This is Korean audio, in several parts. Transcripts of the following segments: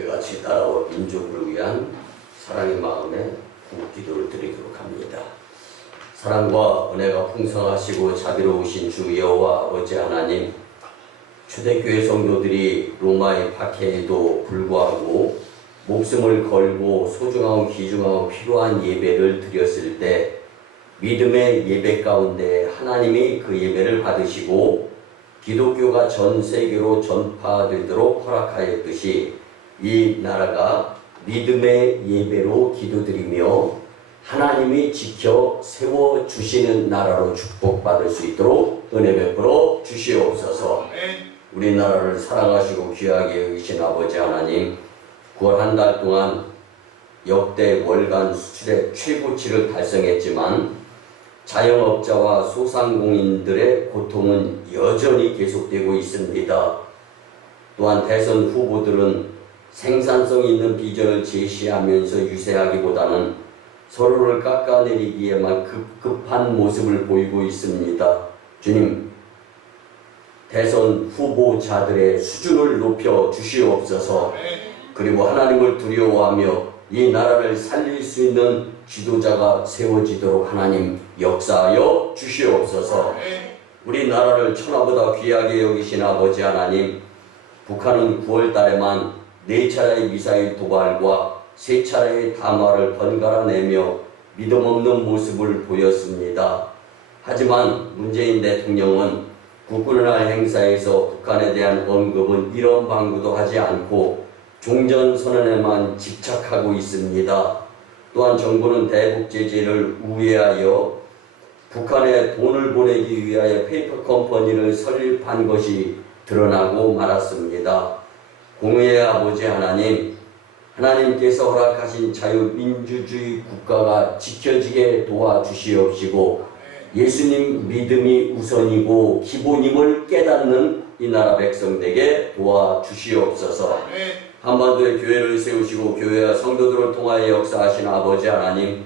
같이 따라와 민족을 위한 사랑의 마음에 기도를 드리도록 합니다. 사랑과 은혜가 풍성하시고 자비로우신 주 여호와 아버지 하나님, 초대교회 성도들이 로마의 박해에도 불구하고 목숨을 걸고 소중하고 귀중하고 필요한 예배를 드렸을 때 믿음의 예배 가운데 하나님이 그 예배를 받으시고 기독교가 전 세계로 전파되도록 허락하였듯이 이 나라가 믿음의 예배로 기도드리며 하나님이 지켜 세워주시는 나라로 축복받을 수 있도록 은혜 베풀어 주시옵소서. 우리나라를 사랑하시고 귀하게 여기신 아버지 하나님, 9월 한 달 동안 역대 월간 수출의 최고치를 달성했지만 자영업자와 소상공인들의 고통은 여전히 계속되고 있습니다. 또한 대선 후보들은 생산성 있는 비전을 제시하면서 유세하기보다는 서로를 깎아내리기에만 급급한 모습을 보이고 있습니다. 주님, 대선 후보자들의 수준을 높여 주시옵소서. 그리고 하나님을 두려워하며 이 나라를 살릴 수 있는 지도자가 세워지도록 하나님 역사하여 주시옵소서. 우리나라를 천하보다 귀하게 여기신 아버지 하나님, 북한은 9월 달에만 4차례의 미사일 도발과 3차례의 담화를 번갈아 내며 믿음 없는 모습을 보였습니다. 하지만 문재인 대통령은 국군의 날 행사에서 북한에 대한 언급은 이런 방구도 하지 않고 종전선언에만 집착하고 있습니다. 또한 정부는 대북 제재를 우회하여 북한에 돈을 보내기 위하여 페이퍼 컴퍼니를 설립한 것이 드러나고 말았습니다. 공의의 아버지 하나님, 하나님께서 허락하신 자유민주주의 국가가 지켜지게 도와주시옵시고 예수님 믿음이 우선이고 기본임을 깨닫는 이 나라 백성들에게 도와주시옵소서. 한반도에 교회를 세우시고 교회와 성도들을 통하여 역사하신 아버지 하나님,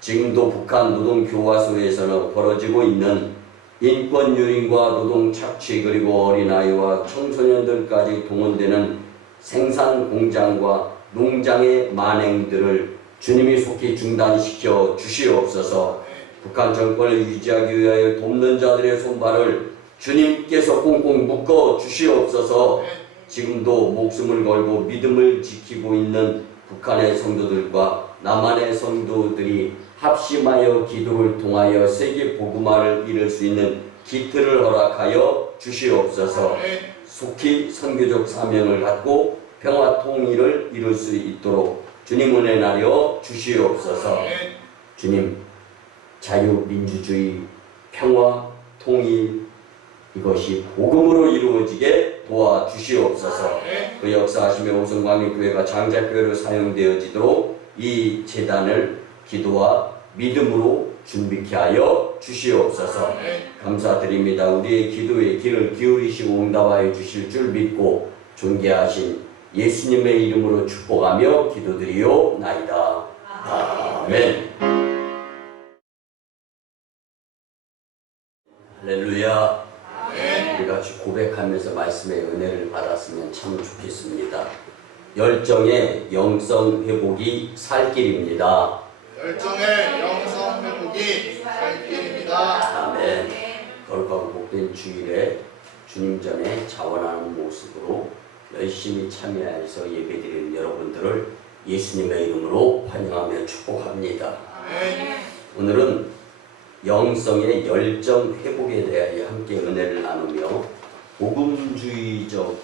지금도 북한 노동교화소에서는 벌어지고 있는 인권유린과 노동 착취 그리고 어린아이와 청소년들까지 동원되는 생산공장과 농장의 만행들을 주님이 속히 중단시켜 주시옵소서. 북한 정권을 유지하기 위하여 돕는 자들의 손발을 주님께서 꽁꽁 묶어 주시옵소서. 지금도 목숨을 걸고 믿음을 지키고 있는 북한의 성도들과 남한의 성도들이 합심하여 기도를 통하여 세계 복음화를 이룰 수 있는 기틀을 허락하여 주시옵소서. 속히 선교적 사명을 갖고 평화 통일을 이룰 수 있도록 주님 은혜 나려 주시옵소서. 주님, 자유민주주의, 평화, 통일 이것이 복음으로 이루어지게 도와주시옵소서. 그 역사하시며 오성광역교회가 장작교회로 사용되어지도록 이 제단을 기도와 믿음으로 준비케 하여 주시옵소서. 감사드립니다. 우리의 기도에 귀를 기울이시고 응답하여 주실 줄 믿고 존귀하신 예수님의 이름으로 축복하며 기도드리오나이다. 아멘. 할렐루야. 우리 같이 고백하면서 말씀의 은혜를 받았으면 참 좋겠습니다. 열정의 영성 회복이 살 길입니다. 열정의 영성 회복이 살 길입니다. 아멘. 거룩하고 복된 주일에 주님 전에 자원하는 모습으로 열심히 참여해서 예배드리는 여러분들을 예수님의 이름으로 환영하며 축복합니다. 아멘. 오늘은 영성의 열정 회복에 대하여 함께 은혜를 나누며 복음주의적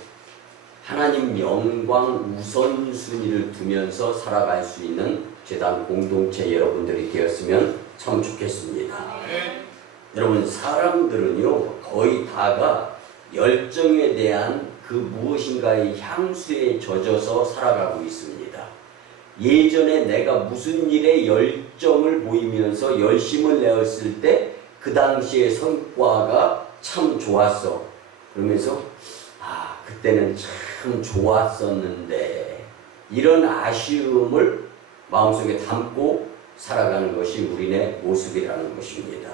하나님 영광 우선순위를 두면서 살아갈 수 있는 제단 공동체 여러분들이 되었으면 참 좋겠습니다. 여러분, 사람들은요 거의 다가 열정에 대한 그 무엇인가의 향수에 젖어서 살아가고 있습니다. 예전에 내가 무슨 일에 열정을 보이면서 열심을 내었을 때 그 당시의 성과가 참 좋았어. 그러면서 그때는 참 좋았었는데 이런 아쉬움을 마음속에 담고 살아가는 것이 우리의 모습이라는 것입니다.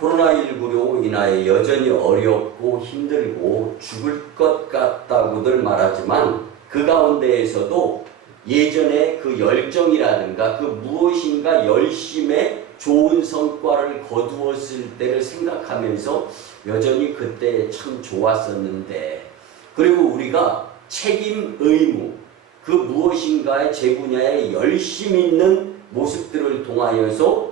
코로나19로 인하여 여전히 어렵고 힘들고 죽을 것 같다고들 말하지만 그 가운데에서도 예전에 그 열정이라든가 그 무엇인가 열심에 좋은 성과를 거두었을 때를 생각하면서 여전히 그때 참 좋았었는데, 그리고 우리가 책임, 의무, 그 무엇인가의 제 분야에 열심 있는 모습들을 통하여서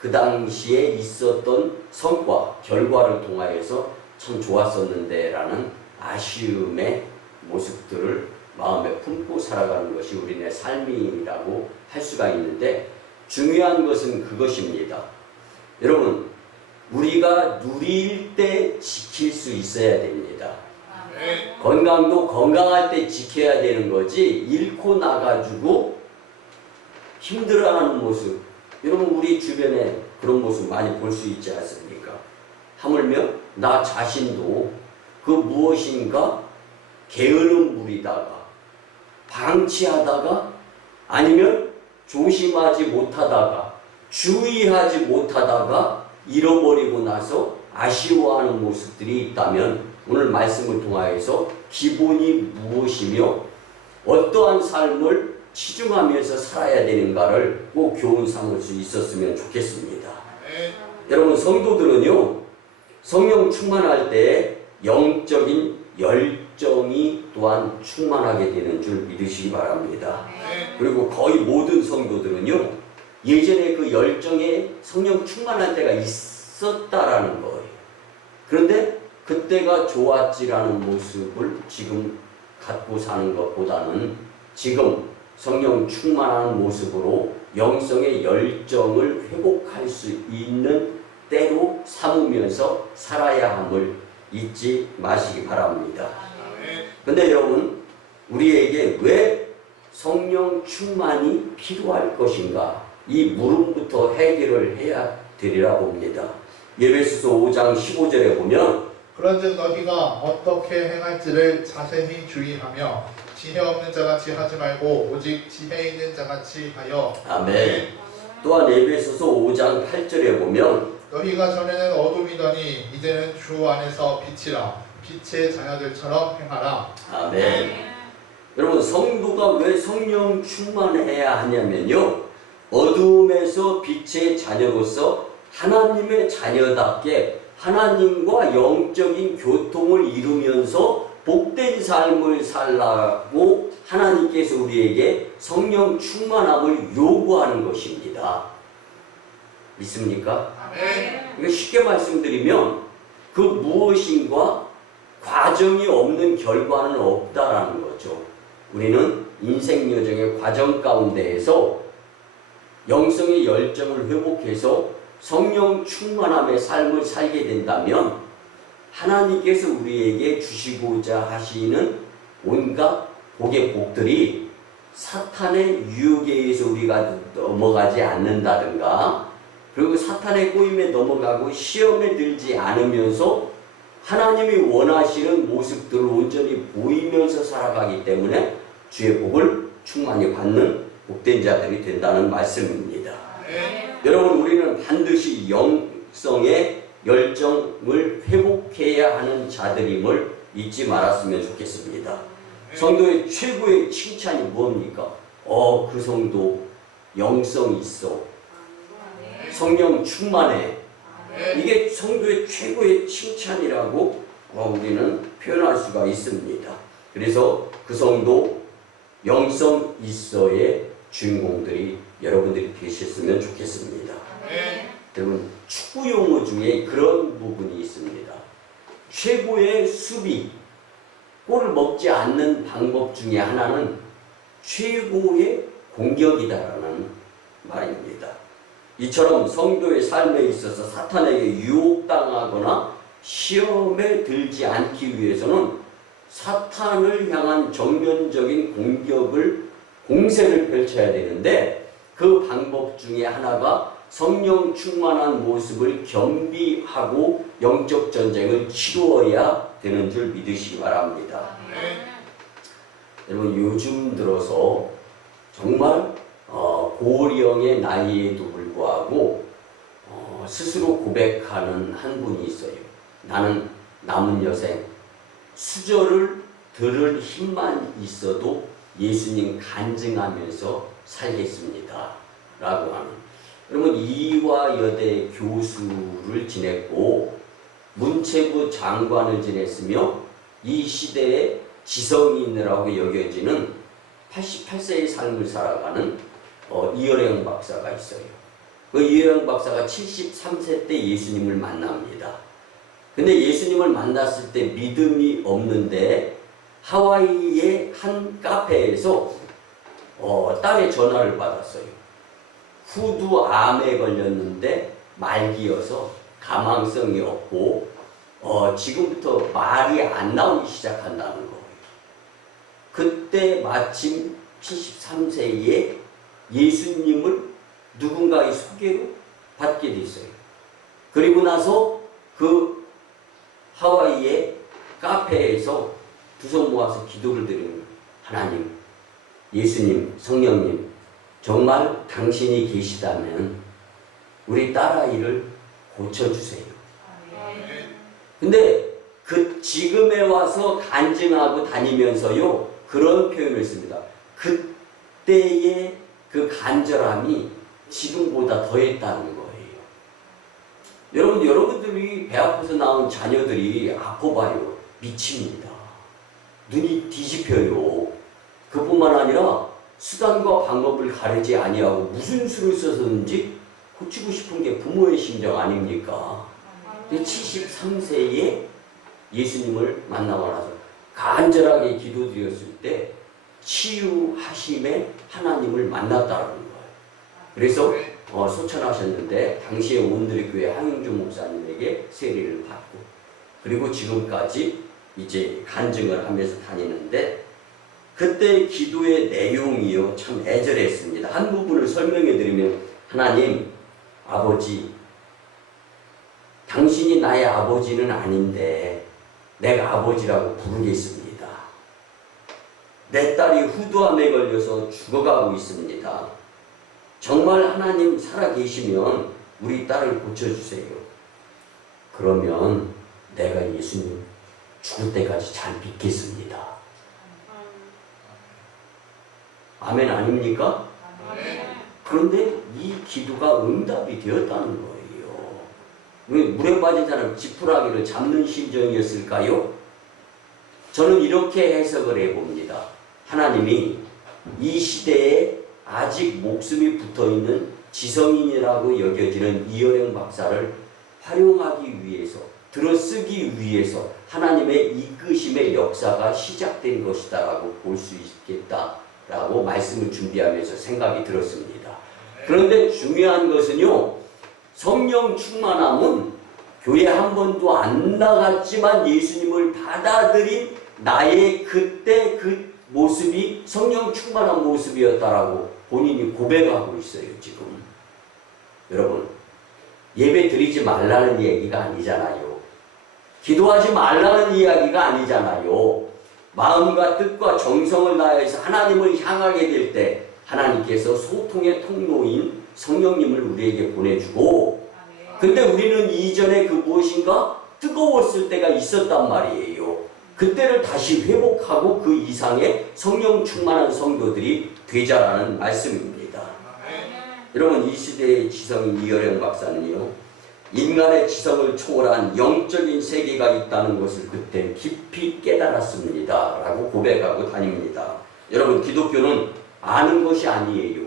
그 당시에 있었던 성과, 결과를 통하여서 참 좋았었는데 라는 아쉬움의 모습들을 마음에 품고 살아가는 것이 우리네 삶이라고 할 수가 있는데, 중요한 것은 그것입니다. 여러분, 우리가 누릴 때 지킬 수 있어야 됩니다. 건강도 건강할 때 지켜야 되는 거지, 잃고 나가지고 힘들어하는 모습, 여러분 우리 주변에 그런 모습 많이 볼 수 있지 않습니까? 하물며 나 자신도 그 무엇인가 게으름 부리다가 방치하다가 아니면 조심하지 못하다가 주의하지 못하다가 잃어버리고 나서 아쉬워하는 모습들이 있다면, 오늘 말씀을 통하여서 기본이 무엇이며 어떠한 삶을 치중하면서 살아야 되는가를 꼭 교훈 삼을 수 있었으면 좋겠습니다. 여러분, 성도들은요, 성령 충만할 때 영적인 열정이 또한 충만하게 되는 줄 믿으시기 바랍니다. 그리고 거의 모든 성도들은요, 예전에 그 열정에 성령 충만할 때가 있었다라는 거예요. 그런데 그때가 좋았지라는 모습을 지금 갖고 사는 것보다는 지금 성령 충만한 모습으로 영성의 열정을 회복할 수 있는 때로 삼으면서 살아야 함을 잊지 마시기 바랍니다. 근데 여러분, 우리에게 왜 성령 충만이 필요할 것인가? 이 물음부터 해결을 해야 되리라 봅니다. 에베소서 5장 15절에 보면, 그런즉 너희가 어떻게 행할지를 자세히 주의하며 지혜 없는 자같이 하지 말고 오직 지혜 있는 자같이 하여. 아멘. 또한 에베소서 5장 8절에 보면, 너희가 전에는 어둠이더니 이제는 주 안에서 빛이라. 빛의 자녀들처럼 행하라. 아멘. 여러분, 성도가 왜 성령 충만해야 하냐면요, 어둠에서 빛의 자녀로서 하나님의 자녀답게 하나님과 영적인 교통을 이루면서 복된 삶을 살라고 하나님께서 우리에게 성령 충만함을 요구하는 것입니다. 믿습니까? 아멘. 쉽게 말씀드리면 그 무엇인가 과정이 없는 결과는 없다라는 거죠. 우리는 인생 여정의 과정 가운데에서 영성의 열정을 회복해서 성령 충만함의 삶을 살게 된다면 하나님께서 우리에게 주시고자 하시는 온갖 복의 복들이 사탄의 유혹에 의해서 우리가 넘어가지 않는다든가, 그리고 사탄의 꼬임에 넘어가고 시험에 들지 않으면서 하나님이 원하시는 모습들을 온전히 보이면서 살아가기 때문에 주의 복을 충만히 받는 복된 자들이 된다는 말씀입니다. 여러분, 우리는 반드시 영성의 열정을 회복해야 하는 자들임을 잊지 말았으면 좋겠습니다. 성도의 최고의 칭찬이 뭡니까? 그 성도 영성 있어. 성령 충만해. 이게 성도의 최고의 칭찬이라고 우리는 표현할 수가 있습니다. 그래서 그 성도 영성 있어의 주인공들이 여러분들이 되셨으면 좋겠습니다. 여러분, 축구 용어 중에 그런 부분이 있습니다. 최고의 수비, 골을 먹지 않는 방법 중에 하나는 최고의 공격이다라는 말입니다. 이처럼 성도의 삶에 있어서 사탄에게 유혹당하거나 시험에 들지 않기 위해서는 사탄을 향한 정면적인 공세를 펼쳐야 되는데, 그 방법 중에 하나가 성령 충만한 모습을 겸비하고 영적 전쟁을 치루어야 되는 줄 믿으시기 바랍니다. 여러분, 요즘 들어서 정말 고령의 나이에도 불구하고 스스로 고백하는 한 분이 있어요. 나는 남은 여생 수저를 들을 힘만 있어도 예수님 간증하면서 살겠습니다. 라고 하는. 그러면 이화여대 교수를 지냈고 문체부 장관을 지냈으며 이 시대의 지성인이라고 여겨지는 88세의 삶을 살아가는 이어령 박사가 있어요. 그 이어령 박사가 73세 때 예수님을 만납니다. 근데 예수님을 만났을 때 믿음이 없는데 하와이의 한 카페에서 딸의 전화를 받았어요. 후두암에 걸렸는데 말기여서 가망성이 없고 지금부터 말이 안 나오기 시작한다는 거예요. 그때 마침 73세에 예수님을 누군가의 소개로 받게 됐어요. 그리고 나서 그 하와이의 카페에서 두 손 모아서 기도를 드리는 하나님, 예수님, 성령님, 정말 당신이 계시다면 우리 딸아이를 고쳐주세요. 근데 그 지금에 와서 간증하고 다니면서요 그런 표현을 씁니다. 그때의 그 간절함이 지금보다 더했다는 거예요. 여러분들이 배 아파서 나온 자녀들이 아파봐요. 미칩니다. 눈이 뒤집혀요. 그뿐만 아니라 수단과 방법을 가리지 아니하고 무슨 수를 써서든지 고치고 싶은 게 부모의 심정 아닙니까? 73세에 예수님을 만나고 나서 간절하게 기도드렸을 때 치유하심에 하나님을 만났다는 거예요. 그래서 소천하셨는데 당시에 온누리교회 황영주 목사님에게 세례를 받고 그리고 지금까지 이제 간증을 하면서 다니는데 그때 기도의 내용이요 참 애절했습니다. 한 부분을 설명해 드리면 하나님 아버지 당신이 나의 아버지는 아닌데 내가 아버지라고 부르겠습니다. 내 딸이 후두암에 걸려서 죽어가고 있습니다. 정말 하나님 살아계시면 우리 딸을 고쳐주세요. 그러면 내가 예수님 죽을 때까지 잘 믿겠습니다. 아멘 아닙니까? 그런데 이 기도가 응답이 되었다는 거예요. 물에 빠진 사람 지푸라기를 잡는 심정이었을까요? 저는 이렇게 해석을 해봅니다. 하나님이 이 시대에 아직 목숨이 붙어있는 지성인이라고 여겨지는 이어령 박사를 활용하기 위해서 들어쓰기 위해서 하나님의 이끄심의 역사가 시작된 것이다 라고 볼 수 있겠다라고 말씀을 준비하면서 생각이 들었습니다. 그런데 중요한 것은요, 성령 충만함은 교회 한 번도 안 나갔지만 예수님을 받아들인 나의 그때 그 모습이 성령 충만한 모습이었다라고 본인이 고백하고 있어요. 지금 여러분 예배 드리지 말라는 얘기가 아니잖아요. 기도하지 말라는 이야기가 아니잖아요. 마음과 뜻과 정성을 다해서 하나님을 향하게 될 때 하나님께서 소통의 통로인 성령님을 우리에게 보내주고 근데 우리는 이전에 그 무엇인가 뜨거웠을 때가 있었단 말이에요. 그때를 다시 회복하고 그 이상의 성령 충만한 성도들이 되자라는 말씀입니다. 여러분 이 시대의 지성인 이어령 박사는요. 인간의 지성을 초월한 영적인 세계가 있다는 것을 그때 깊이 깨달았습니다. 라고 고백하고 다닙니다. 여러분 기독교는 아는 것이 아니에요.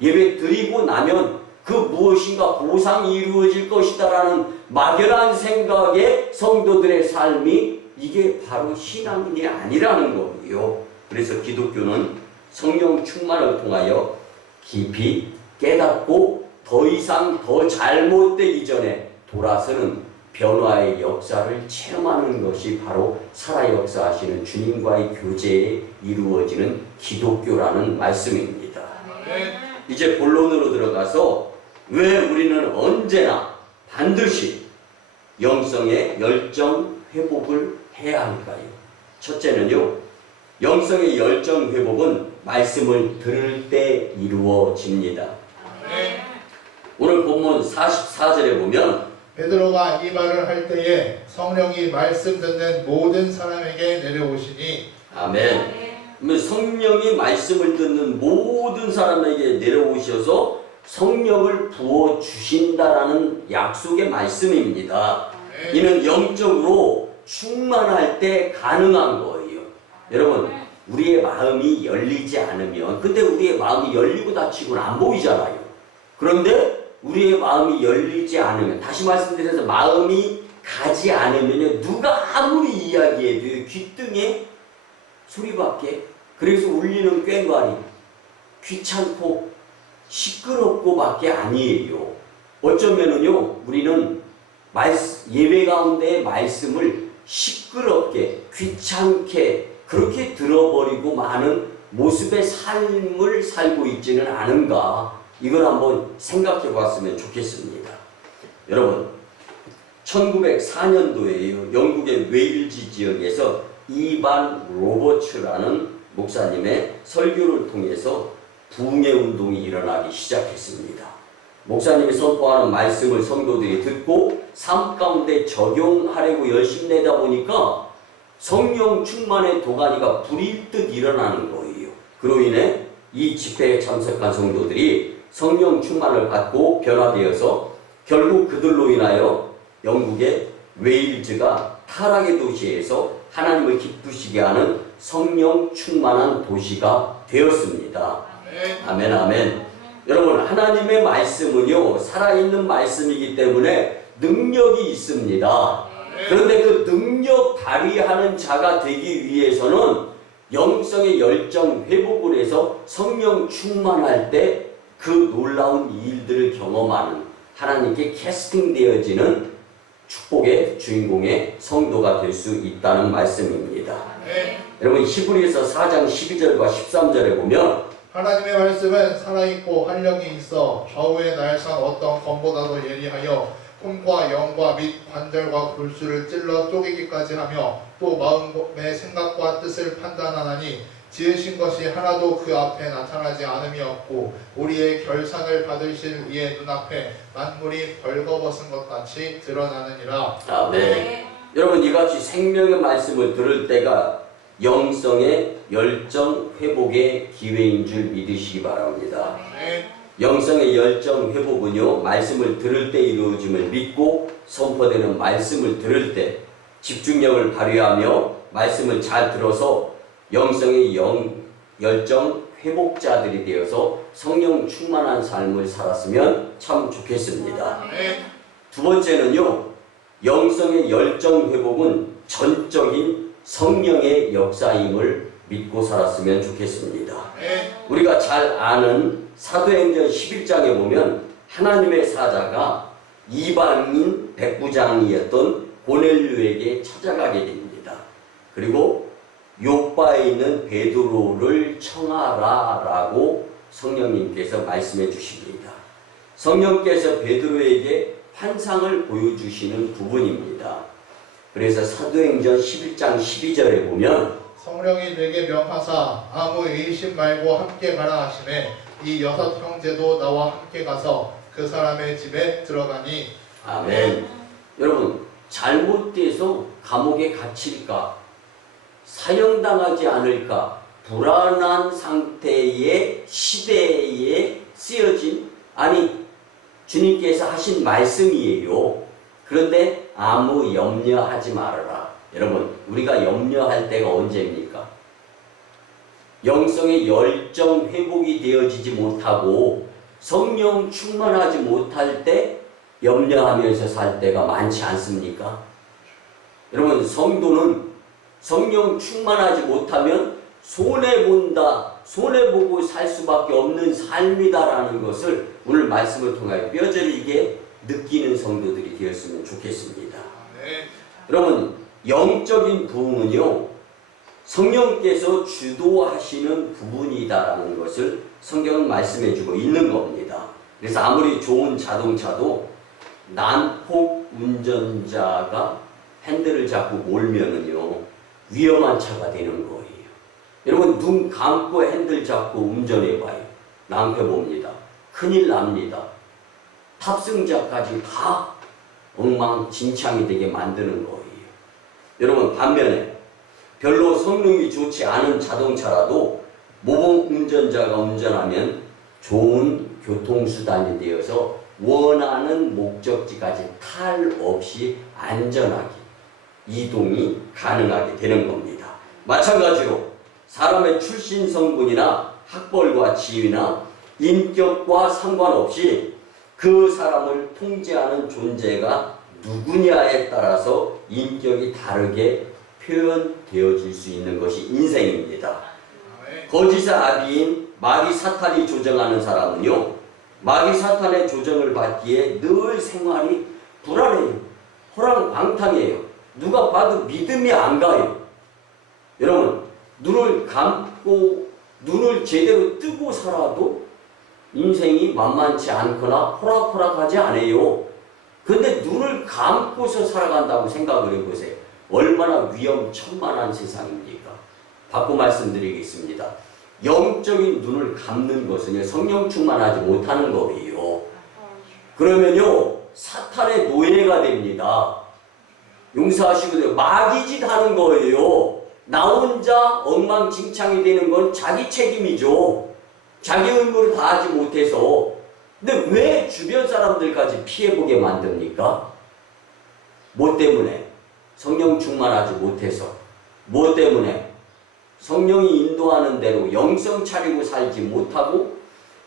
예배 드리고 나면 그 무엇인가 보상이 이루어질 것이다 라는 막연한 생각의 성도들의 삶이 이게 바로 신앙인이 아니라는 거예요. 그래서 기독교는 성령 충만을 통하여 깊이 깨닫고 더 이상 더 잘못되기 전에 돌아서는 변화의 역사를 체험하는 것이 바로 살아 역사하시는 주님과의 교제에 이루어지는 기독교라는 말씀입니다. 이제 본론으로 들어가서 왜 우리는 언제나 반드시 영성의 열정 회복을 해야 할까요? 첫째는요, 영성의 열정 회복은 말씀을 들을 때 이루어집니다. 오늘 본문 44절에 보면 베드로가 이 말을 할 때에 성령이 말씀 듣는 모든 사람에게 내려오시니 아멘. 그러면 성령이 말씀을 듣는 모든 사람에게 내려오셔서 성령을 부어 주신다라는 약속의 말씀입니다. 이는 영적으로 충만할 때 가능한 거예요. 여러분, 우리의 마음이 열리지 않으면, 근데 우리의 마음이 열리고 닫히고는 안 보이잖아요. 그런데 우리의 마음이 열리지 않으면, 다시 말씀드려서 마음이 가지 않으면 누가 아무리 이야기해도 귓등에 소리밖에, 그래서 울리는 꽹과리, 귀찮고 시끄럽고 밖에 아니에요. 어쩌면은요, 우리는 예배 가운데 말씀을 시끄럽게, 귀찮게, 그렇게 들어버리고 마는 모습의 삶을 살고 있지는 않은가, 이걸 한번 생각해 봤으면 좋겠습니다. 여러분, 1904년도에요. 영국의 웨일즈 지역에서 이반 로버츠라는 목사님의 설교를 통해서 부흥의 운동이 일어나기 시작했습니다. 목사님이 선포하는 말씀을 성도들이 듣고 삶 가운데 적용하려고 열심히 내다 보니까 성령 충만의 도가니가 불일 듯 일어나는 거예요. 그로 인해 이 집회에 참석한 성도들이 성령 충만을 받고 변화되어서 결국 그들로 인하여 영국의 웨일즈가 타락의 도시에서 하나님을 기쁘시게 하는 성령 충만한 도시가 되었습니다. 아멘, 아멘. 여러분, 하나님의 말씀은요, 살아있는 말씀이기 때문에 능력이 있습니다. 그런데 그 능력 발휘하는 자가 되기 위해서는 영성의 열정 회복을 해서 성령 충만할 때 그 놀라운 일들을 경험하는, 하나님께 캐스팅되어지는 축복의 주인공의 성도가 될 수 있다는 말씀입니다. 여러분, 히브리서 4장 12절과 13절에 보면 하나님의 말씀은 살아있고 활력이 있어 좌우의 날선 어떤 검보다도 예리하여 혼과 영과 및 관절과 골수를 찔러 쪼개기까지 하며 또 마음의 생각과 뜻을 판단하나니 지으신 것이 하나도 그 앞에 나타나지 않음이 없고 우리의 결산을 받으실 이의 눈앞에 만물이 벌거벗은 것 같이 드러나느니라. 아멘. 여러분, 이같이 생명의 말씀을 들을 때가 영성의 열정 회복의 기회인 줄 믿으시기 바랍니다. 영성의 열정 회복은요, 말씀을 들을 때 이루어짐을 믿고 선포되는 말씀을 들을 때 집중력을 발휘하며 말씀을 잘 들어서 영성의 열정 회복자들이 되어서 성령 충만한 삶을 살았으면 참 좋겠습니다. 두 번째는요, 영성의 열정 회복은 전적인 성령의 역사임을 믿고 살았으면 좋겠습니다. 우리가 잘 아는 사도행전 11장에 보면 하나님의 사자가 이방인 백부장이었던 고넬료에게 찾아가게 됩니다. 그리고 요바에 있는 베드로를 청하라 라고 성령님께서 말씀해 주십니다. 성령께서 베드로에게 환상을 보여주시는 부분입니다. 그래서 사도행전 11장 12절에 보면 성령이 내게 명하사 아무 의심 말고 함께 가라 하시매 이 6 형제도 나와 함께 가서 그 사람의 집에 들어가니. 아멘. 여러분, 잘못돼서 감옥에 갇힐까, 사형당하지 않을까, 불안한 상태의 시대에 쓰여진, 아니 주님께서 하신 말씀이에요. 그런데 아무 염려하지 말아라. 여러분, 우리가 염려할 때가 언제입니까? 영성의 열정 회복이 되어지지 못하고 성령 충만하지 못할 때 염려하면서 살 때가 많지 않습니까? 여러분, 성도는 성령 충만하지 못하면 손해본다, 손해보고 살 수밖에 없는 삶이다라는 것을 오늘 말씀을 통하여 뼈저리게 느끼는 성도들이 되었으면 좋겠습니다. 여러분, 영적인 부흥은요, 성령께서 주도하시는 부분이다라는 것을 성경은 말씀해주고 있는 겁니다. 그래서 아무리 좋은 자동차도 난폭 운전자가 핸들을 잡고 몰면은요, 위험한 차가 되는 거예요. 여러분, 눈 감고 핸들 잡고 운전해봐요. 낭패 봅니다. 큰일 납니다. 탑승자까지 다 엉망진창이 되게 만드는 거예요. 여러분, 반면에 별로 성능이 좋지 않은 자동차라도 모범 운전자가 운전하면 좋은 교통수단이 되어서 원하는 목적지까지 탈 없이 안전하게 이동이 가능하게 되는 겁니다. 마찬가지로 사람의 출신 성분이나 학벌과 지위나 인격과 상관없이 그 사람을 통제하는 존재가 누구냐에 따라서 인격이 다르게 표현되어질 수 있는 것이 인생입니다. 거짓의 아비인 마귀 사탄이 조정하는 사람은요, 마귀 사탄의 조정을 받기에 늘 생활이 불안해요. 호랑방탕해요. 누가 봐도 믿음이 안 가요. 여러분, 눈을 감고 눈을 제대로 뜨고 살아도 인생이 만만치 않거나 호락호락하지 않아요. 근데 눈을 감고서 살아간다고 생각을 해보세요. 얼마나 위험천만한 세상입니까? 바꿔 말씀드리겠습니다. 영적인 눈을 감는 것은 성령 충만하지 못하는 거예요. 그러면요, 사탄의 노예가 됩니다. 용서하시고 마귀짓 하는 거예요. 나 혼자 엉망진창이 되는 건 자기 책임이죠. 자기 의무를 다하지 못해서. 근데 왜 주변 사람들까지 피해보게 만듭니까? 뭐 때문에? 성령 충만하지 못해서. 뭐 때문에? 성령이 인도하는 대로 영성 차리고 살지 못하고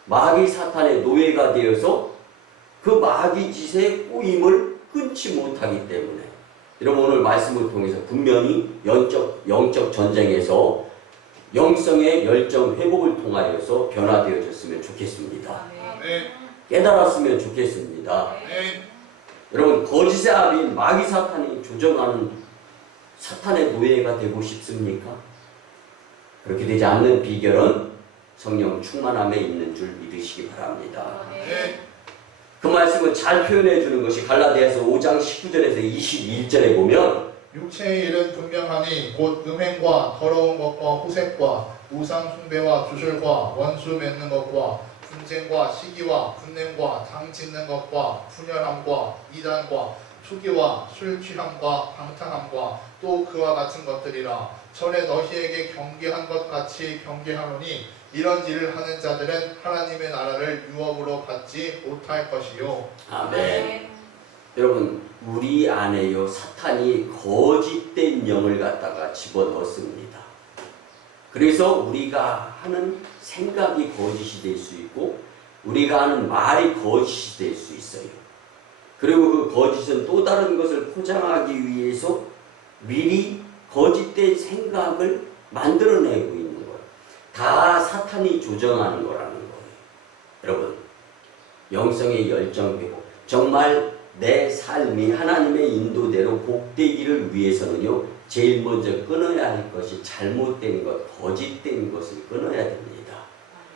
마귀 사탄의 노예가 되어서 그 마귀 짓의 꼬임을 끊지 못하기 때문에. 여러분, 오늘 말씀을 통해서 분명히 영적 전쟁에서 영성의 열정 회복을 통하여서 변화되어졌으면 좋겠습니다. 깨달았으면 좋겠습니다. 여러분, 거짓의 아비인 마귀 사탄이 조정하는 사탄의 노예가 되고 싶습니까? 그렇게 되지 않는 비결은 성령 충만함에 있는 줄 믿으시기 바랍니다. 그 말씀을 잘 표현해 주는 것이 갈라디아서 5장 19절에서 21절에 보면 육체의 일은 분명하니 곧 음행과 더러운 것과 호색과 우상 숭배와 주술과 원수 맺는 것과 분쟁과 시기와 분냄과 당 짓는 것과 분열함과 이단과 투기와 술 취함과 방탕함과 또 그와 같은 것들이라. 전에 너희에게 경계한 것 같이 경계하노니 이런 일을 하는 자들은 하나님의 나라를 유업으로 받지 못할 것이요. 아멘. 여러분, 우리 안에요, 사탄이 거짓된 영을 갖다가 집어넣습니다. 그래서 우리가 하는 생각이 거짓이 될 수 있고 우리가 하는 말이 거짓이 될 수 있어요. 그리고 그 거짓은 또 다른 것을 포장하기 위해서 미리 거짓된 생각을 만들어내고 있는 거예요. 다 사탄이 조정하는 거라는 거예요. 여러분, 영성의 열정 회복, 정말 내 삶이 하나님의 인도대로 복되기를 위해서는요, 제일 먼저 끊어야 할 것이 잘못된 것, 거짓된 것을 끊어야 됩니다.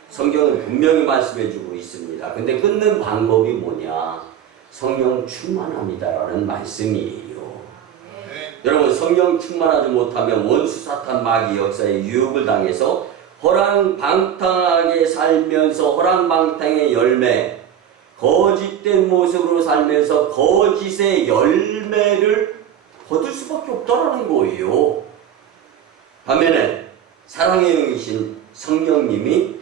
성경은 분명히 말씀해주고 있습니다. 근데 끊는 방법이 뭐냐? 성령 충만함이다라는 말씀이에요. 여러분, 성령 충만하지 못하면 원수 사탄 마귀 역사에 유혹을 당해서 허랑방탕하게 살면서 허랑방탕의 열매, 거짓된 모습으로 살면서 거짓의 열매를 거둘 수밖에 없다라는 거예요. 반면에 사랑의 영이신 성령님이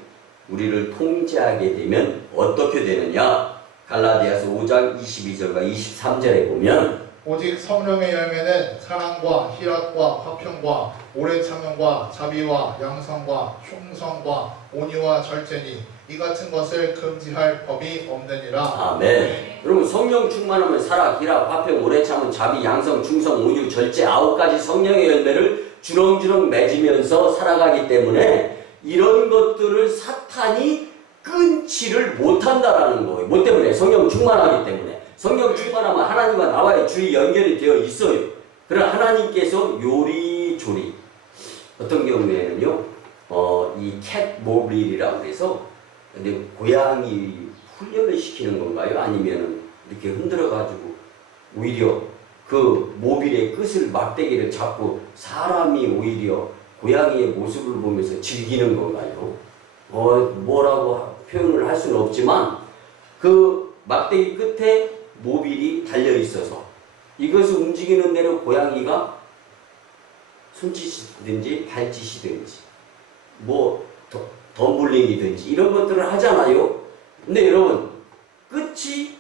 우리를 통제하게 되면 어떻게 되느냐? 갈라디아서 5장 22절과 23절에 보면 오직 성령의 열매는 사랑과 희락과 화평과 오래 참음과 자비와 양성과 충성과 온유와 절제니 이 같은 것을 금지할 법이 없느니라. 아멘. 여러분, 성령 충만하면 사랑, 희락, 화평, 오래 참음, 자비, 양성, 충성, 온유, 절제 9가지 성령의 열매를 주렁주렁 맺으면서 살아가기 때문에 이런 것들을 사탄이 끊지를 못한다라는 거예요. 뭐 때문에? 성령 충만하기 때문에. 성령 충만하면 하나님과 나와의 줄이 연결이 되어 있어요. 그러나 하나님께서 요리조리, 어떤 경우에는요, 이 캣 모빌이라고 해서, 근데 고양이 훈련을 시키는 건가요? 아니면 이렇게 흔들어가지고 오히려 그 모빌의 끝을, 막대기를 잡고 사람이 오히려 고양이의 모습을 보면서 즐기는 건가요? 뭐라고 표현을 할 수는 없지만 그 막대기 끝에 모빌이 달려 있어서 이것을 움직이는 대로 고양이가 손짓이든지 발짓이든지 뭐 덤블링이든지 이런 것들을 하잖아요. 근데 여러분 끝이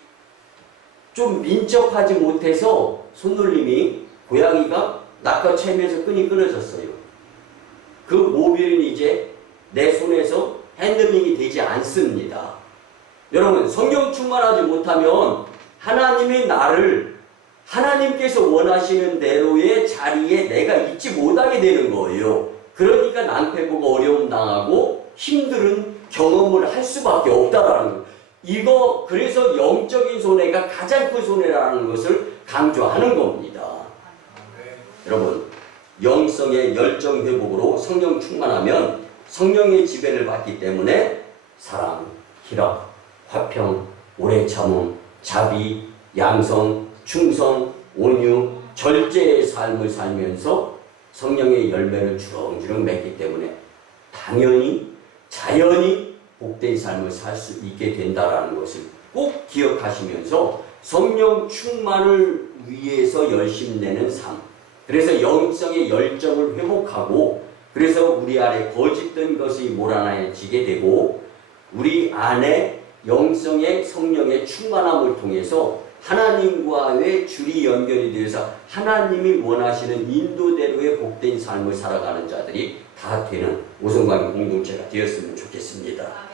좀 민첩하지 못해서 손놀림이 고양이가 낚아채면서 끈이 끊어졌어요. 그 모빌은 이제 내 손에서 핸들링이 되지 않습니다. 여러분 성령 충만하지 못하면 하나님이 나를 하나님께서 원하시는 대로의 자리에 내가 있지 못하게 되는 거예요. 그러니까 낭패보고 어려움 당하고 힘든 경험을 할 수밖에 없다라는 거예요. 이거 그래서 영적인 손해가 가장 큰 손해라는 것을 강조하는 겁니다. 여러분 영성의 열정 회복으로 성령 충만하면 성령의 지배를 받기 때문에 사랑, 희락, 화평, 오래 참음, 자비, 양성, 충성, 온유, 절제의 삶을 살면서 성령의 열매를 주렁주렁 맺기 때문에 당연히 자연히 복된 삶을 살 수 있게 된다는 것을 꼭 기억하시면서 성령 충만을 위해서 열심 내는 삶, 그래서 영성의 열정을 회복하고 그래서 우리 안에 거짓된 것이 몰아내지게 되고 우리 안에 영성의 성령의 충만함을 통해서 하나님과의 줄이 연결이 되어서 하나님이 원하시는 인도대로의 복된 삶을 살아가는 자들이 다 되는 오송광역 공동체가 되었으면 좋겠습니다.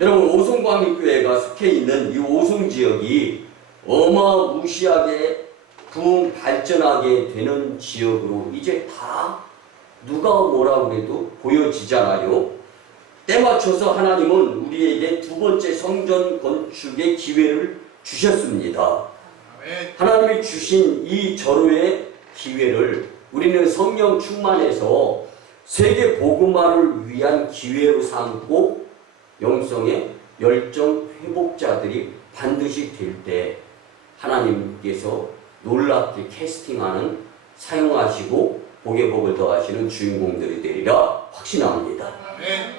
여러분 오송광역교회가 속해 있는 이 오송지역이 어마무시하게 부흥 발전하게 되는 지역으로 이제 다 누가 뭐라고 해도 보여지잖아요. 때 맞춰서 하나님은 우리에게 두 번째 성전 건축의 기회를 주셨습니다. 하나님이 주신 이 절호의 기회를 우리는 성령 충만해서 세계 복음화를 위한 기회로 삼고 영성의 열정 회복자들이 반드시 될 때 하나님께서 놀랍게 캐스팅하는 사용하시고 복의 복을 더하시는 주인공들이 되리라 확신합니다.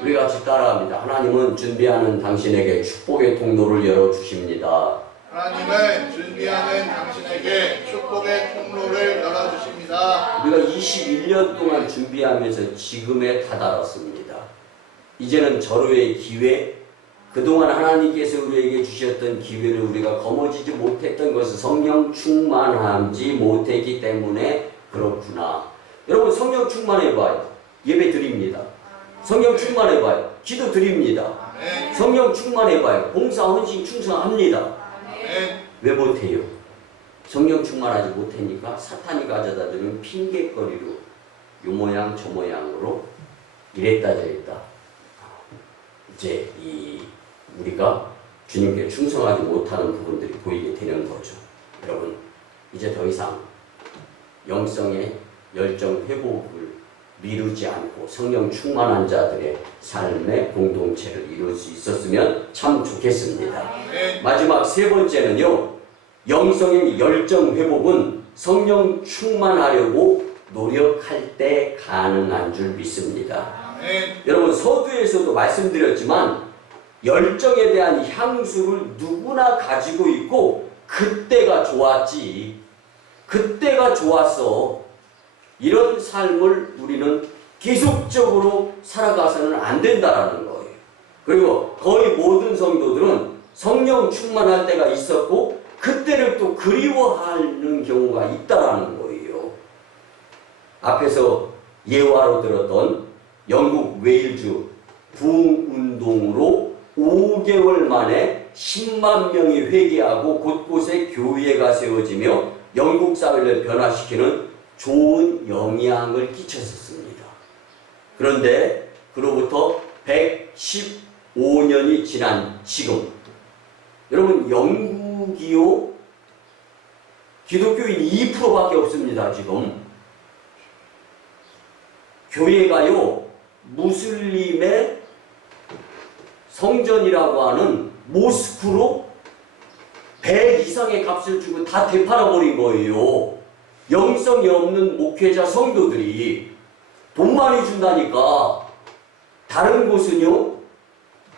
우리 같이 따라합니다. 하나님은 준비하는 당신에게 축복의 통로를 열어주십니다. 하나님은 준비하는 당신에게 축복의 통로를 열어주십니다. 우리가 21년 동안 준비하면서 지금에 다다랐습니다. 이제는 절호의 기회, 그동안 하나님께서 우리에게 주셨던 기회를 우리가 거머쥐지 못했던 것은 성령 충만하지 못했기 때문에 그렇구나. 여러분 성령 충만해봐요. 예배 드립니다. 성령 충만해봐요. 기도 드립니다. 성령 충만해봐요. 봉사, 헌신, 충성합니다. 왜 못해요? 성령 충만하지 못하니까 사탄이 가져다주는 핑계거리로 요 모양 저 모양으로 이랬다 저랬다. 이제 우리가 주님께 충성하지 못하는 부분들이 보이게 되는 거죠. 여러분 이제 더 이상 영성의 열정 회복을 미루지 않고 성령 충만한 자들의 삶의 공동체를 이룰 수 있었으면 참 좋겠습니다. 마지막 세 번째는요. 영성의 열정 회복은 성령 충만하려고 노력할 때 가능한 줄 믿습니다. 여러분 서두에서도 말씀드렸지만 열정에 대한 향수를 누구나 가지고 있고 그때가 좋았지. 그때가 좋았어. 이런 삶을 우리는 계속적으로 살아가서는 안 된다라는 거예요. 그리고 거의 모든 성도들은 성령 충만할 때가 있었고 그때를 또 그리워하는 경우가 있다라는 거예요. 앞에서 예화로 들었던 영국 웨일즈 부흥운동으로 5개월 만에 10만 명이 회개하고 곳곳에 교회가 세워지며 영국 사회를 변화시키는 좋은 영향을 끼쳤었습니다. 그런데 그로부터 115년이 지난 지금 여러분 영국이요 기독교인 2%밖에 없습니다. 지금 교회가요 무슬림의 성전이라고 하는 모스크로 100 이상의 값을 주고 다 되팔아버린 거예요. 영성이 없는 목회자 성도들이 돈 많이 준다니까 다른 곳은요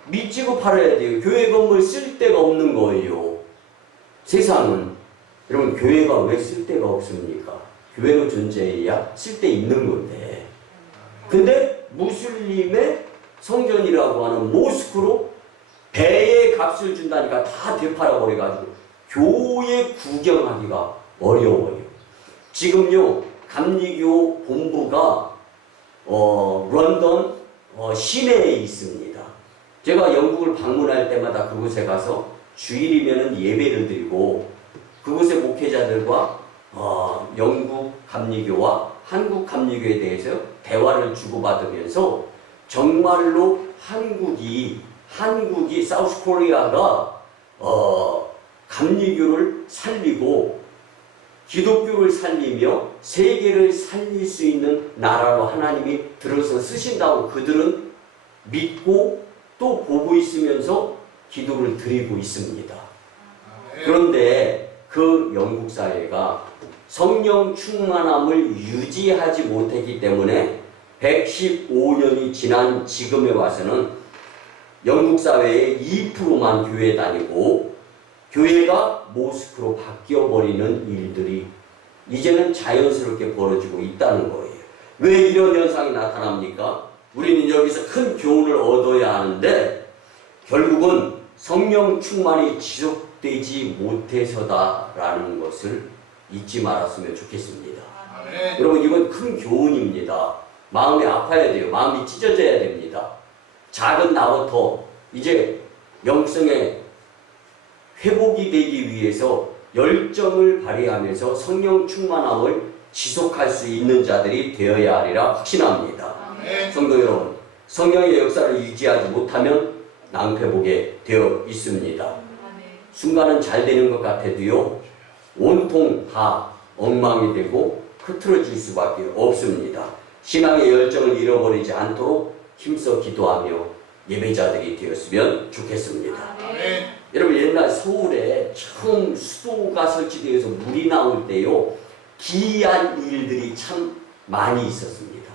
밑지고 팔아야 돼요. 교회 건물 쓸 데가 없는 거예요. 세상은 여러분 교회가 왜 쓸데가 없습니까? 교회로 존재해야 쓸데 있는 건데. 근데 무슬림의 성전이라고 하는 모스크로 배의 값을 준다니까 다 되팔아 버려가지고 교회 구경하기가 어려워요. 지금요 감리교 본부가 런던 시내에 있습니다. 제가 영국을 방문할 때마다 그곳에 가서 주일이면 예배를 드리고 그곳의 목회자들과 영국 감리교와 한국 감리교에 대해서 대화를 주고받으면서 정말로 한국이 사우스 코리아가 감리교를 살리고 기독교를 살리며 세계를 살릴 수 있는 나라로 하나님이 들어서 쓰신다고 그들은 믿고 또 보고 있으면서 기도를 드리고 있습니다. 그런데 그 영국 사회가 성령 충만함을 유지하지 못했기 때문에 115년이 지난 지금에 와서는 영국 사회의 2%만 교회 다니고 교회가 모스크로 바뀌어버리는 일들이 이제는 자연스럽게 벌어지고 있다는 거예요. 왜 이런 현상이 나타납니까? 우리는 여기서 큰 교훈을 얻어야 하는데 결국은 성령 충만이 지속되지 못해서다라는 것을 잊지 말았으면 좋겠습니다. 아멘. 여러분 이건 큰 교훈입니다. 마음이 아파야 돼요. 마음이 찢어져야 됩니다. 작은 나부터 이제 영성의 회복이 되기 위해서 열정을 발휘하면서 성령 충만함을 지속할 수 있는 자들이 되어야 하리라 확신합니다. 아멘. 성도 여러분, 성령의 역사를 유지하지 못하면 낭패보게 되어 있습니다. 순간은 잘 되는 것 같아도요, 온통 다 엉망이 되고 흐트러질 수밖에 없습니다. 신앙의 열정을 잃어버리지 않도록 힘써 기도하며 예배자들이 되었으면 좋겠습니다. 아멘. 여러분 옛날 서울에 처음 수도가 설치되어서 물이 나올 때요, 기이한 일들이 참 많이 있었습니다.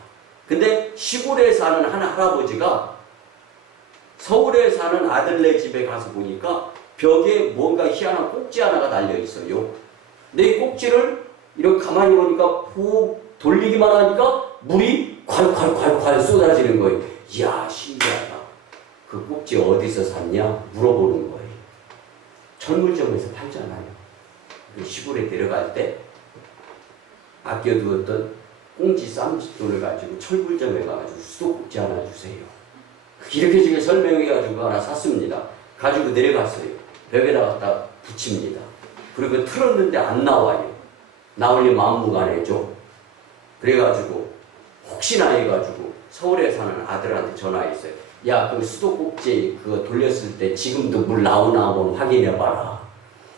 근데 시골에 사는 한 할아버지가 서울에 사는 아들네 집에 가서 보니까 벽에 뭔가 희한한 꼭지 하나가 달려 있어요. 근데 이 꼭지를 이렇게 가만히 보니까 푹 돌리기만 하니까 물이 콸콸콸콸 쏟아지는 거예요. 이야, 신기하다. 그 꼭지 어디서 샀냐? 물어보는 거예요. 철물점에서 팔잖아요. 시골에 데려갈 때 아껴두었던 꽁지 쌈짓돈을 가지고 철물점에 가가지고 수도꼭지 하나 주세요. 이렇게 지금 설명해가지고 하나 샀습니다. 가지고 내려갔어요. 벽에다 갖다 붙입니다. 그리고 틀었는데 안 나와요. 나올리 마음무가내죠. 그래가지고 혹시나 해가지고 서울에 사는 아들한테 전화했어요. 야, 그 수도꼭지 그거 돌렸을 때 지금도 물 나오나 한번 확인해봐라.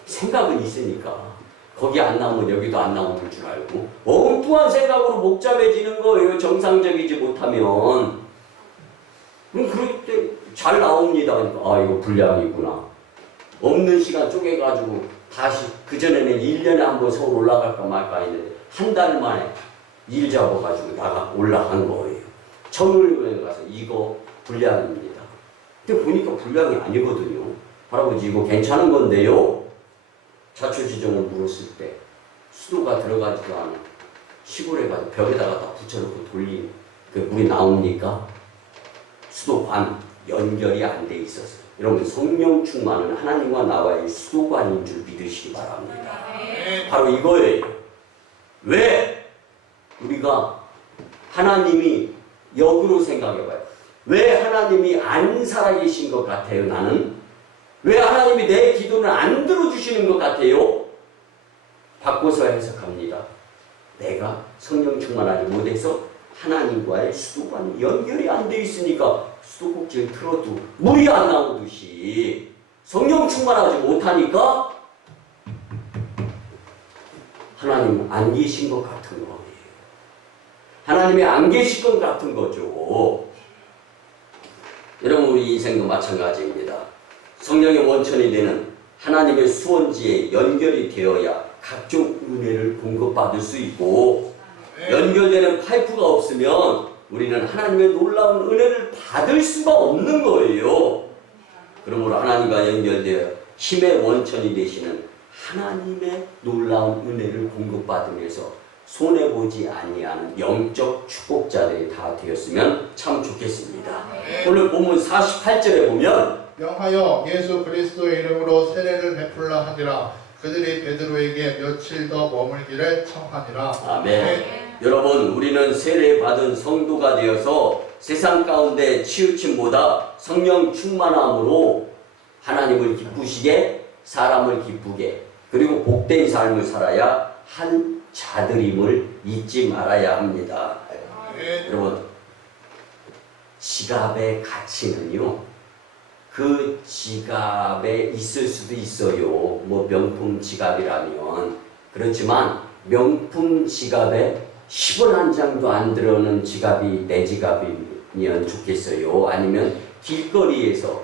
생각은 있으니까 거기 안 나오면 여기도 안 나오는 줄 알고 엉뚱한 생각으로 복잡해지는 거예요. 정상적이지 못하면. 그럴 때 잘 나옵니다. 그러니까 아, 이거 불량이구나. 없는 시간 쪼개가지고 다시 그전에는 1년에 한 번 서울 올라갈까 말까 했는데 한 달 만에 일 잡아가지고 올라간 거예요. 청울에 가서 이거 불량입니다. 근데 보니까 불량이 아니거든요. 할아버지 이거 괜찮은 건데요. 자초지종을 물었을 때 수도가 들어가지도 않은 시골에 가서 벽에다가 다 붙여놓고 돌린 그 물이 나옵니까? 수도관 연결이 안 돼 있었어요. 여러분 성령 충만은 하나님과 나와의 수도관인 줄 믿으시기 바랍니다. 바로 이거예요. 왜 우리가 하나님이 역으로 생각해봐요. 왜 하나님이 안 살아계신 것 같아요? 나는 왜 하나님이 내 기도를 안 들어주시는 것 같아요? 바꿔서 해석합니다. 내가 성령 충만하지 못해서 하나님과의 수도관이 연결이 안 돼 있으니까 수도꼭지를 틀어도 물이 안 나오듯이 성령 충만하지 못하니까 하나님 안 계신 것 같은 거예요. 하나님이 안 계실 것 같은 거죠. 여러분 우리 인생도 마찬가지입니다. 성령의 원천이 되는 하나님의 수원지에 연결이 되어야 각종 은혜를 공급받을 수 있고 연결되는 파이프가 없으면 우리는 하나님의 놀라운 은혜를 받을 수가 없는 거예요. 그러므로 하나님과 연결되어 힘의 원천이 되시는 하나님의 놀라운 은혜를 공급받으면서 손해보지 아니하는 영적 축복자들이 다 되었으면 참 좋겠습니다. 오늘 본문 48절에 보면 명하여 예수 그리스도의 이름으로 세례를 베풀라 하니라. 그들이 베드로에게 며칠 더 머물기를 청하니라. 아멘. 여러분, 우리는 세례 받은 성도가 되어서 세상 가운데 치우침보다 성령 충만함으로 하나님을 기쁘시게, 사람을 기쁘게, 그리고 복된 삶을 살아야 한 자들임을 잊지 말아야 합니다. 여러분, 지갑의 가치는요, 그 지갑에 있을 수도 있어요. 뭐 명품 지갑이라면. 그렇지만 명품 지갑에 10원 한 장도 안 들어오는 지갑이 내 지갑이면 좋겠어요. 아니면 길거리에서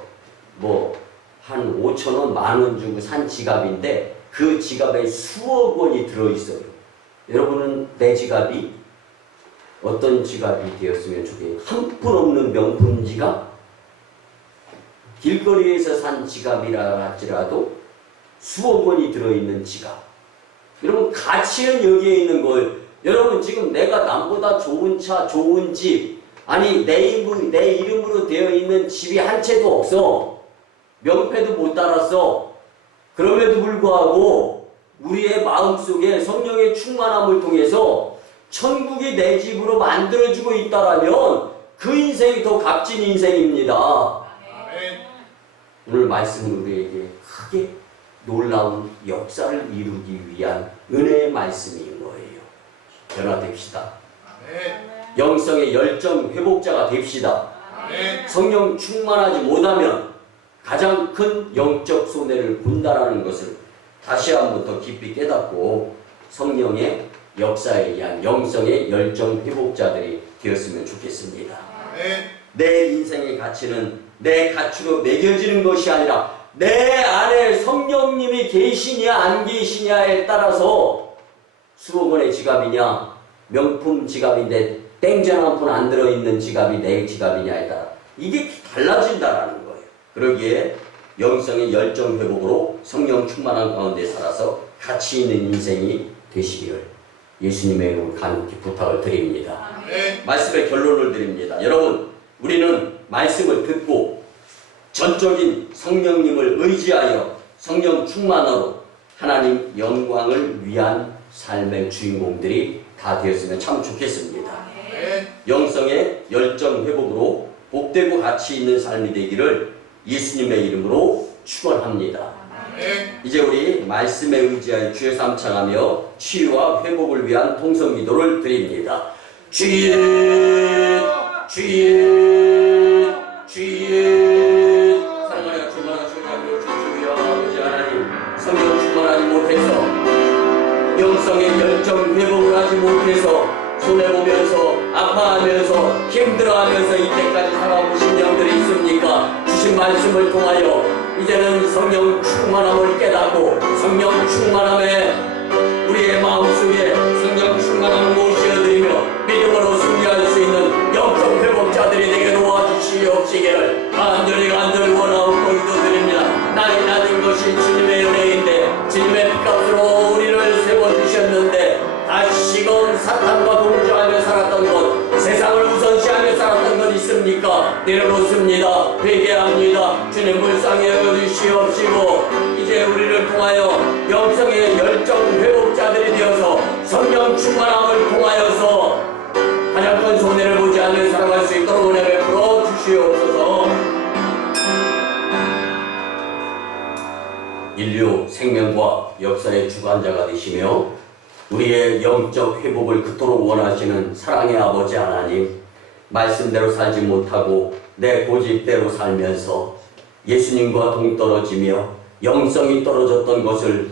뭐 한 5,000원, 10,000원 주고 산 지갑인데 그 지갑에 수억 원이 들어있어요. 여러분은 내 지갑이 어떤 지갑이 되었으면 좋겠어요? 한 푼 없는 명품 지갑? 길거리에서 산 지갑이라 할지라도 수억 원이 들어있는 지갑. 여러분, 가치는 여기에 있는 걸, 여러분 지금 내가 남보다 좋은 차, 좋은 집, 아니 내 이름으로 되어 있는 집이 한 채도 없어. 명패도 못 달았어. 그럼에도 불구하고 우리의 마음속에 성령의 충만함을 통해서 천국이 내 집으로 만들어주고 있다라면 그 인생이 더 값진 인생입니다. 오늘 말씀은 우리에게 크게 놀라운 역사를 이루기 위한 은혜의 말씀인 거예요. 변화됩시다. 영성의 열정 회복자가 됩시다. 성령 충만하지 못하면 가장 큰 영적 손해를 본다라는 것을 다시 한번 더 깊이 깨닫고 성령의 역사에 의한 영성의 열정 회복자들이 되었으면 좋겠습니다. 내 인생의 가치는 내 가치로 매겨지는 것이 아니라 내 안에 성령님이 계시냐 안 계시냐에 따라서 수억 원의 지갑이냐 명품 지갑인데 땡전 한 푼 안 들어있는 지갑이 내 지갑이냐에 따라 이게 달라진다라는 거예요. 그러기에 영성의 열정 회복으로 성령 충만한 가운데 살아서 가치 있는 인생이 되시기를 예수님의 이름으로 간곡히 부탁을 드립니다. 말씀의 결론을 드립니다. 여러분, 우리는 말씀을 듣고 전적인 성령님을 의지하여 성령 충만으로 하나님 영광을 위한 삶의 주인공들이 다 되었으면 참 좋겠습니다. 영성의 열정 회복으로 복되고 가치 있는 삶이 되기를 예수님의 이름으로 축원합니다. 이제 우리 말씀에 의지하여 주의 삼창하며 치유와 회복을 위한 통성 기도를 드립니다. 주의 사랑하여 충만하시고 자비로 주시며 아버지 하나님 성령 충만하지 못해서 영성의 열정 회복을 하지 못해서 손해보면서 아파하면서 힘들어하면서 이때까지 살아오신 영들이 있습니까? 주신 말씀을 통하여 이제는 성령 충만함을 깨닫고 성령 충만함에 우리의 마음속에 성령 충만함을 모시어드리며 믿음으로 승리할 수 있는 영적 회복자들이 되게 도와주시옵시기를 간절히 원하옵고 기도드립니다. 나이 낮은 것이 주님의 은혜인데 주님의 피값으로 우리를 세워주셨는데 다시금 사탄과 동조하며 살았던 것, 세상을 우선시하며 살았던 것 있습니까? 내려놓습니다. 회개합니다. 주님 불쌍히 여겨주시옵시고 이제 우리를 통하여 영성의 열정 회복자들이 되어서 성령 충만함을 통하여서 가장 큰 손해를 보지 않는 살아갈 수 있도록 은혜 베풀어 주시옵소서. 인류 생명과 역사의 주관자가 되시며 우리의 영적 회복을 그토록 원하시는 사랑의 아버지 하나님, 말씀대로 살지 못하고 내 고집대로 살면서 예수님과 동떨어지며 영성이 떨어졌던 것을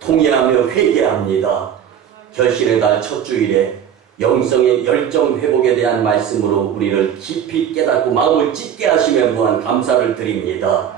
통회하며 회개합니다. 결실의 달 첫 주일에 영성의 열정 회복에 대한 말씀으로 우리를 깊이 깨닫고 마음을 찢게 하시며 무한 감사를 드립니다.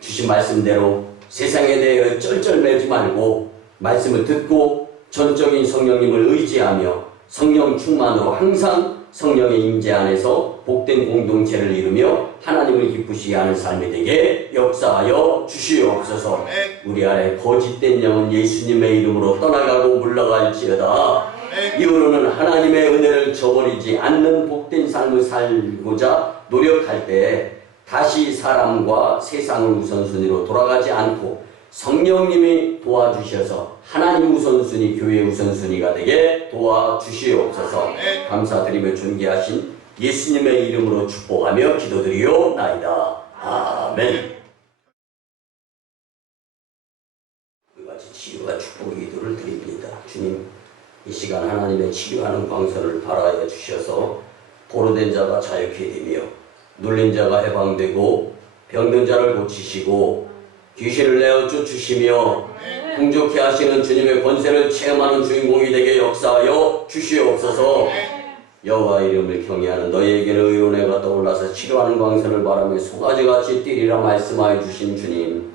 주신 말씀대로 세상에 대해 쩔쩔매지 말고 말씀을 듣고 전적인 성령님을 의지하며 성령 충만으로 항상 성령의 임재 안에서 복된 공동체를 이루며 하나님을 기쁘시게 하는 삶이 되게 역사하여 주시옵소서. 우리 안에 거짓된 영은 예수님의 이름으로 떠나가고 물러갈지어다. 이후로는 하나님의 은혜를 저버리지 않는 복된 삶을 살고자 노력할 때 다시 사람과 세상을 우선순위로 돌아가지 않고 성령님이 도와주셔서 하나님 우선순위, 교회 우선순위가 되게 도와주시옵소서. 감사드리며 존귀하신 예수님의 이름으로 축복하며 기도드리오나이다. 아멘. 우리 같이 치유와 축복의 기도를 드립니다. 주님, 이 시간 하나님의 치유하는 광선을 발하여 주셔서 포로된 자가 자유케 되며 눌린 자가 해방되고 병든 자를 고치시고 귀신을 내어 쫓으시며 풍족케 하시는 주님의 권세를 체험하는 주인공이 되게 역사하여 주시옵소서. 여호와 이름을 경외하는 너희에게는 의원회가 떠올라서 치료하는 광선을 바라며 송아지같이 뛰리라 말씀하여 주신 주님,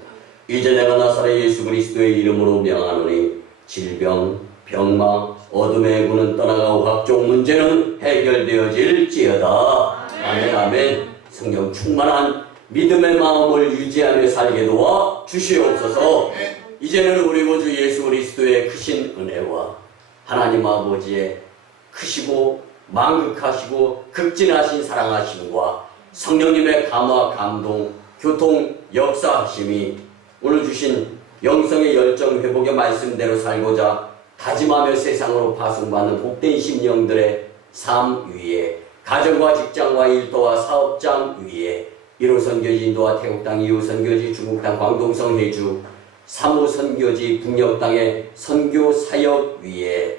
이제 내가 나사렛 예수 그리스도의 이름으로 명하노니 질병, 병마, 어둠의 구는 떠나가고 각종 문제는 해결되어질지어다. 아멘. 아멘. 성령 충만한 믿음의 마음을 유지하며 살게 도와 주시옵소서. 이제는 우리 구주 예수 그리스도의 크신 은혜와 하나님 아버지의 크시고 만극하시고 극진하신 사랑하심과 성령님의 감화 감동 교통 역사하심이 오늘 주신 영성의 열정 회복의 말씀대로 살고자 다짐하며 세상으로 파송받는 복된 심령들의 삶 위에 가정과 직장과 일터와 사업장 위에 1호 선교지 인도와 태국 땅, 2호 선교지 중국 땅, 광동성 해주, 3호 선교지 북녘 땅의 선교 사역 위에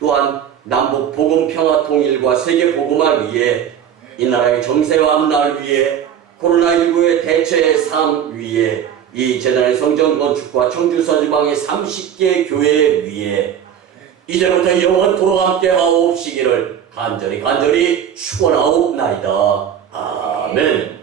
또한 남북 복음 평화 통일과 세계 복음화 위에 이 나라의 정세와 앞날 위에 코로나19의 대처의 삶 위에 이 재단의 성전 건축과 청주 서지방의 30개 교회 위에 이제부터 영원토록 함께 하옵시기를 간절히 축원하옵나이다. 아멘.